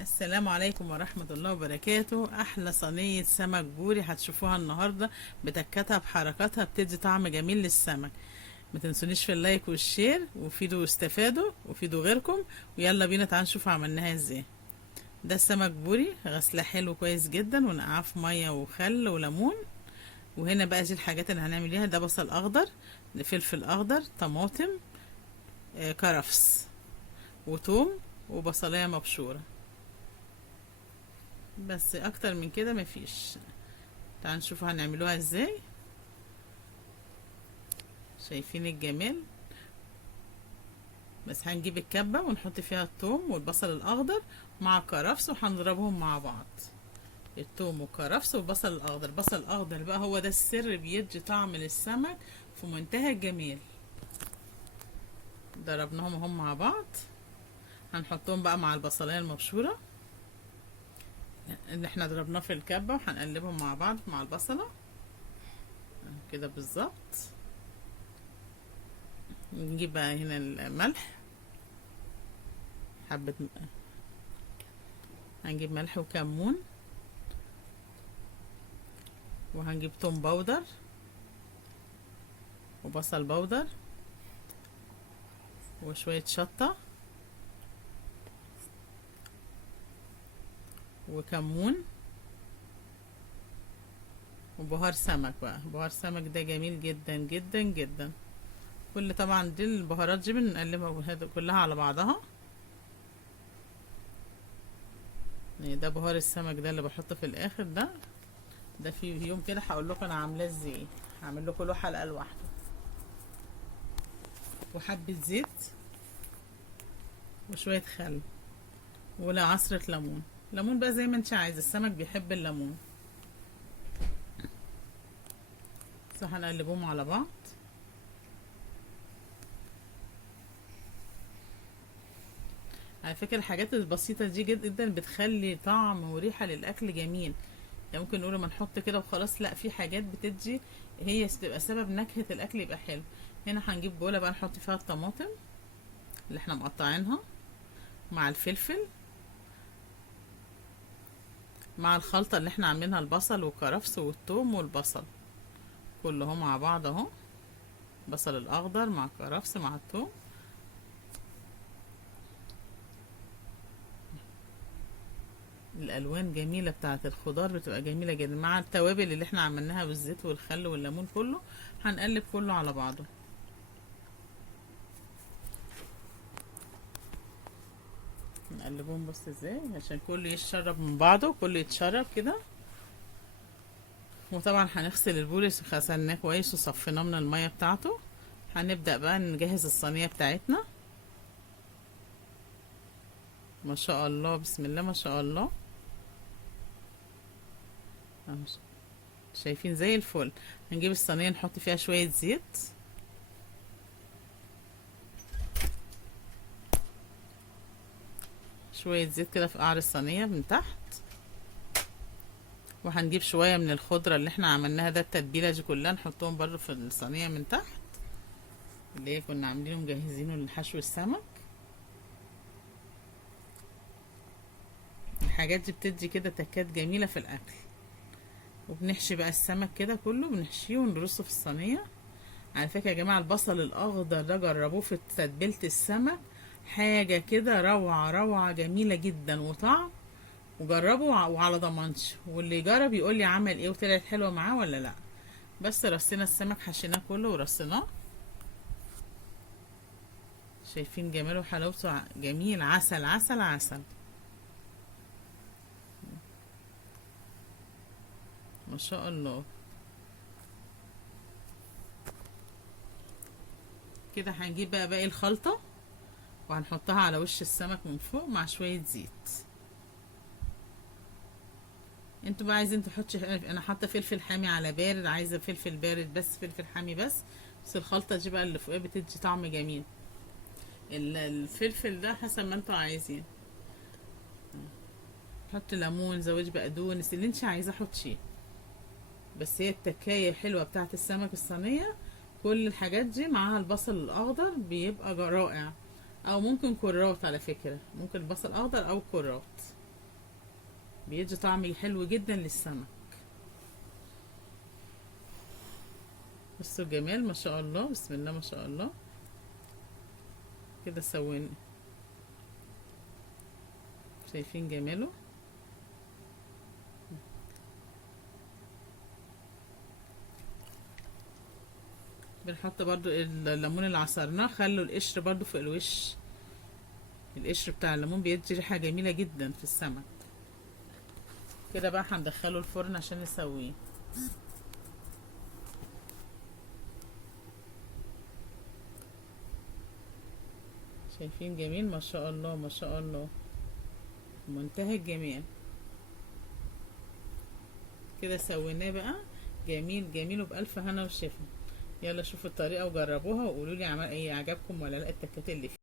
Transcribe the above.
السلام عليكم ورحمة الله وبركاته. أحلى صينية سمك بوري هتشوفوها النهاردة، بتكاتها بحركاتها بتدي طعم جميل للسمك. ما تنسونيش في اللايك والشير، وفيدوا واستفادوا وفيدوا غيركم. ويلا بينا تعالوا نشوف عملناها ازاي. ده السمك بوري غسله حلو كويس جدا ونقعاه في مية وخل وليمون. وهنا بقى دي الحاجات اللي هنعمل بيها: ده بصل أخضر، فلفل أخضر، طماطم، كرفس، وتوم، وبصلاية مبشورة. بس اكتر من كده مفيش. تعالوا نشوف هنعملوها ازاي. شايفين الجمال؟ بس هنجيب الكبة ونحط فيها الثوم والبصل الاخضر مع الكرفس وهنضربهم مع بعض. الثوم والكرفس والبصل الاخضر. البصل الاخضر بقى هو ده السر، بيدي طعم للسمك في منتهى الجمال. ضربناهم هم مع بعض. هنحطهم بقى مع البصلايه المبشوره اللي احنا ضربناه في الكبة، وهنقلبهم مع بعض مع البصلة كده بالظبط. نجيب بقى هنا الملح، حبة هنجيب ملح وكمون، وهنجيب توم باودر وبصل باودر وشوية شطة وكمون وبهار سمك. بقى بهار سمك ده جميل جدا جدا جدا. كل طبعا دي البهارات دي بنقلبها كلها على بعضها. ده بهار السمك ده اللي بحطه في الاخر. ده في يوم كده هقول لكم انا عاملاه ازاي، هعمل لكم له حلقه لوحده. وحبه زيت وشويه خل ولا عصره ليمون. ليمون بقى زي ما انت عايزه، السمك بيحب الليمون. صح، هنقلبهم على بعض. على فكره الحاجات البسيطه دي جدا بتخلي طعم وريحه للاكل جميل. يعني ممكن نقول ما نحط كده وخلاص، لا، في حاجات بتدي هي تبقى سبب نكهه الاكل يبقى حلو. هنا هنجيب بوله بقى نحط فيها الطماطم اللي احنا مقطعينها مع الفلفل مع الخلطة اللي احنا عاملينها، البصل والكرفس والثوم والبصل كله مع بعض اهو. البصل الاخضر مع الكرفس مع الثوم. الالوان جميلة بتاعة الخضار بتبقى جميلة جدا مع التوابل اللي احنا عملناها بالزيت والخل والليمون كله. هنقلب كله على بعضه. نقلبهم بس ازاي عشان كله يتشرب من بعضه، كله يتشرب كده. وطبعا هنغسل البوليس، غسلناه كويس وصفيناه من المية بتاعته. هنبدأ بقى نجهز الصينية بتاعتنا. ما شاء الله، بسم الله ما شاء الله. أهو شايفين زي الفل. هنجيب الصينية نحط فيها شوية زيت، شوية زيت كده في قعر الصينية من تحت. وهنجيب شوية من الخضرة اللي احنا عملناها، ده التتبيلة دي كلها نحطهم برضو في الصينية من تحت، اللي هي كنا عاملينه مجهزينه لحشو السمك. الحاجات دي بتدي كده تكات جميلة في الأكل. وبنحشي بقى السمك كده كله، بنحشيه ونرصه في الصينية. على فكرة يا جماعة البصل الأخضر ده جربوه في تتبيلة السمك، حاجة كده روعة روعة جميلة جدا وطعم. وجربوا وعلى ضمانش، واللي يجرب يقول لي عمل ايه وطلعت حلوة معاه ولا لا. بس رصينا السمك، حشيناه كله ورصيناه. شايفين جماله وحلاوته؟ جميل، عسل عسل عسل. ما شاء الله. كده هنجيب بقى باقي الخلطة وهنحطها على وش السمك من فوق مع شوية زيت. انتوا بقى عايزين تحطي، انا حاطه فلفل حامي على بارد، عايزه فلفل بارد بس، فلفل حامي بس الخلطه دي بقى اللي فوقها بتدي طعم جميل. الفلفل ده حسب ما انتوا عايزين. حط ليمون، زودي بقدونس، اللي انت عايزاه حطيه. بس هي التكايه حلوه بتاعت السمك الصينيه. كل الحاجات دي معاها البصل الاخضر بيبقى رائع. او ممكن كرات، على فكره ممكن البصل الاخضر او كرات. بيدي طعم حلو جدا للسمك. بصوا الجمال ما شاء الله، بسم الله ما شاء الله. كده سوينا، شايفين جماله. بنحط برضو الليمون اللي عصرناه، خلوا القشر برضو فوق الوش. القشر بتاع الليمون بيدي ريحة جميلة جدا في السمك. كده بقى هندخله الفرن عشان نسويه. شايفين جميل ما شاء الله ما شاء الله، منتهى الجمال. كده سويناه بقى جميل جميل وبألف هنا وشفا. يلا شوفوا الطريقة وجربوها وقولوا لي عمل ايه، عجبكم ولا لا التكات اللي فيه.